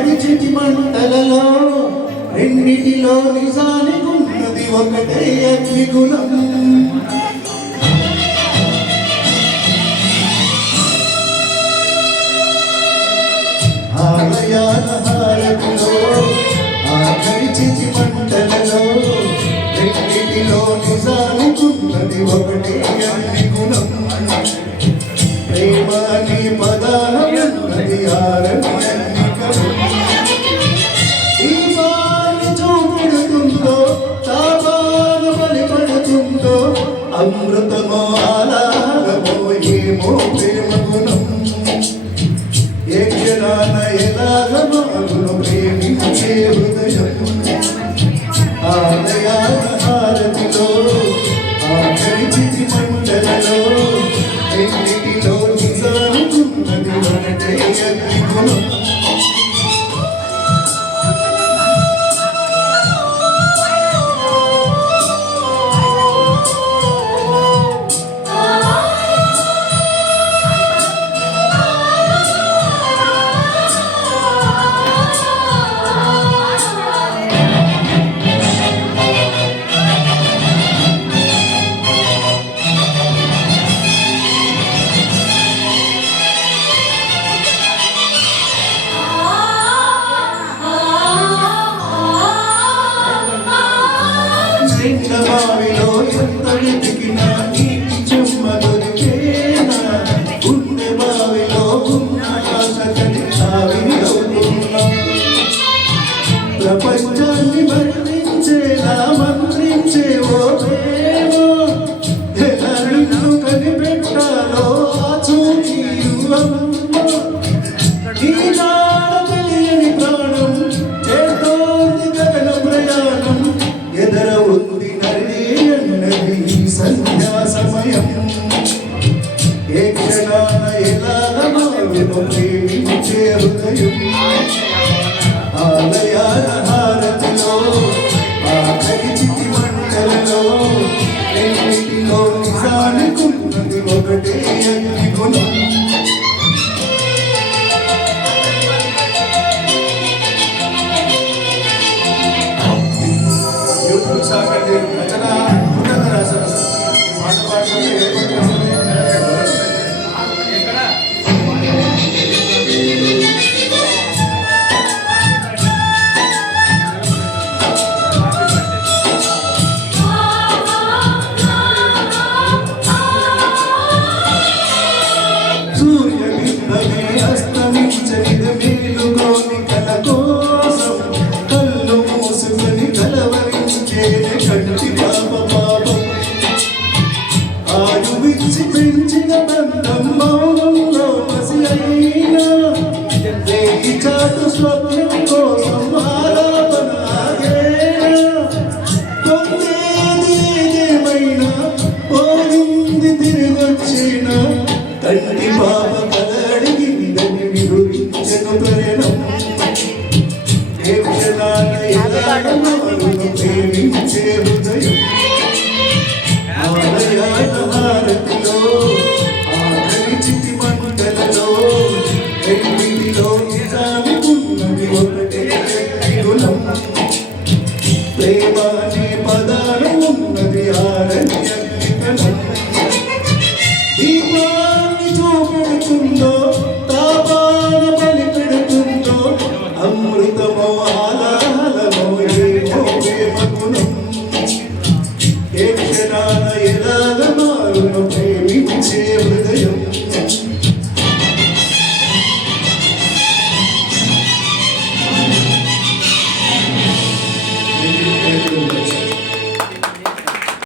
గడిచిటి మంటలలో రెండిటిలో నిజానికున్నది ఒకటే అగ్నిగుణం. ఆలయాల హారతిలో ఆ గడిచిటి మంటలలో రెండిటిలో నిజానికున్నది ఒకటే అగ్నిగుణం. ప్రేమని పదాలన్నది ఆరన్యకం. దీపాన్ని చూపెడుతుందో తాపాను బలిపడుతుందో అమృతమో ఆలాహమో ఏమో ప్రేమ గుణం. ఏ క్షణాన ఎలాగమాను ప్రేమించే హృదయం. ఆలయాల హారతిలో ఆ గడిచిటి మంటలలో రెండిటిలో నిజానుకున్నది ఒకటే అగ్నిగుణం. బావిలో ఎంత వెతికినా నీటి చెమ్మ దొరికేనా. గుండె బావిలో ఉన్న ఆశకని ఆవిరి అవుతున్నా. ప్రపంచాన్ని వర్ణించేలా మంత్రించే ఓ ప్రేమ. ఎలా నిన్ను కనిపెట్టాలో ఆచూకీ తెలియని ప్రాణం చేతోంది గగన ప్రయాణం. ఎదర ఉంది నడి అన్నది సంధ్యా సమయం. ఏ క్షణాన ఎలాగమాను ప్రేమించే హృదయం. ఆలయాల హారతిలో ఆ గడిచిటి మంటలలో రెండిటిలో నిజానికున్నది ఒకటే అగ్నిగుణం. సాగండి రచన పునః రాశారు. పాట పాడుతుంటే సూర్యబింబమే అస్తమించనిది మేలుకోని కల కోసం. కళ్ళు మూసుకొని కలవరించేది కంటి పాప పాపం. ఆయువిచ్చి పెంచిన బంధం మౌనంలో పసి అయినా చాటు